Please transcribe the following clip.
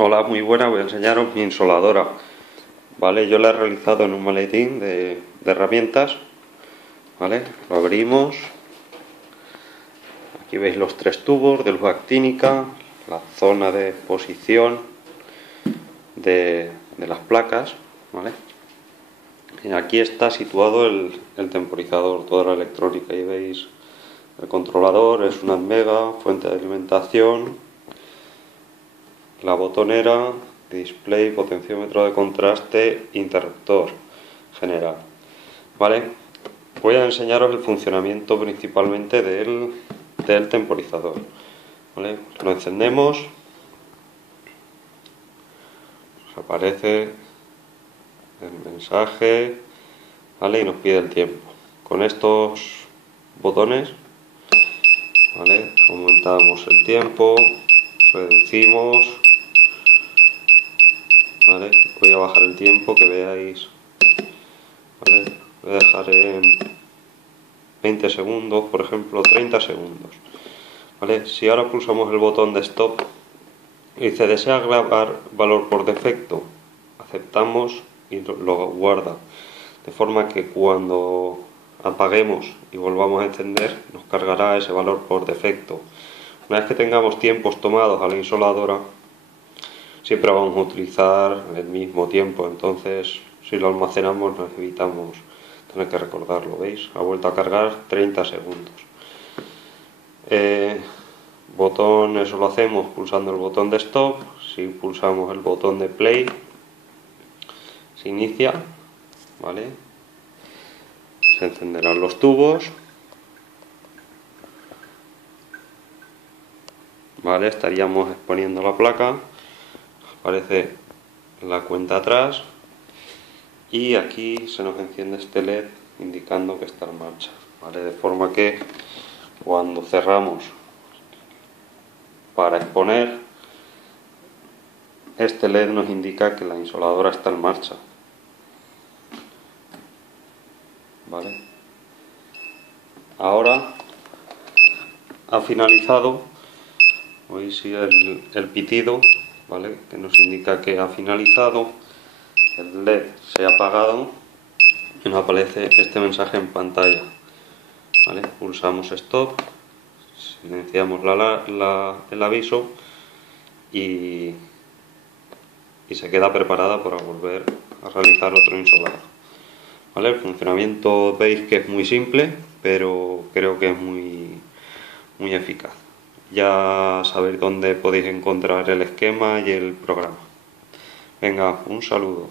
Hola, muy buena, voy a enseñaros mi insoladora. Vale, yo la he realizado en un maletín de herramientas. Vale, lo abrimos. Aquí veis los tres tubos de luz actínica, la zona de exposición de las placas. Vale, y aquí está situado el temporizador, toda la electrónica. Ahí veis el controlador, es una mega, fuente de alimentación, la botonera, display, potenciómetro de contraste, interruptor general. Vale, voy a enseñaros el funcionamiento principalmente del temporizador. Vale, lo encendemos, nos aparece el mensaje, vale, y nos pide el tiempo. Con estos botones, vale, aumentamos el tiempo, reducimos. Vale, voy a bajar el tiempo que veáis. Vale, voy a dejar en 20 segundos, por ejemplo, 30 segundos. Vale, si ahora pulsamos el botón de stop y dice desea grabar valor por defecto, aceptamos y lo guarda, de forma que cuando apaguemos y volvamos a encender nos cargará ese valor por defecto. Una vez que tengamos tiempos tomados a la insoladora, siempre vamos a utilizar el mismo tiempo, entonces si lo almacenamos nos evitamos tener que recordarlo. ¿Veis? Ha vuelto a cargar 30 segundos. Botón, eso lo hacemos pulsando el botón de stop. Si pulsamos el botón de play, se inicia, ¿vale? Se encenderán los tubos, ¿vale? Estaríamos exponiendo la placa, aparece la cuenta atrás y aquí se nos enciende este LED indicando que está en marcha, ¿vale? De forma que cuando cerramos para exponer, este LED nos indica que la insoladora está en marcha, ¿vale? Ahora ha finalizado, oís el pitido, ¿vale? Que nos indica que ha finalizado, el LED se ha apagado y nos aparece este mensaje en pantalla, ¿vale? Pulsamos stop, silenciamos el aviso y se queda preparada para volver a realizar otro insolado. ¿Vale? El funcionamiento veis que es muy simple, pero creo que es muy eficaz. Ya sabéis dónde podéis encontrar el esquema y el programa. Venga, un saludo.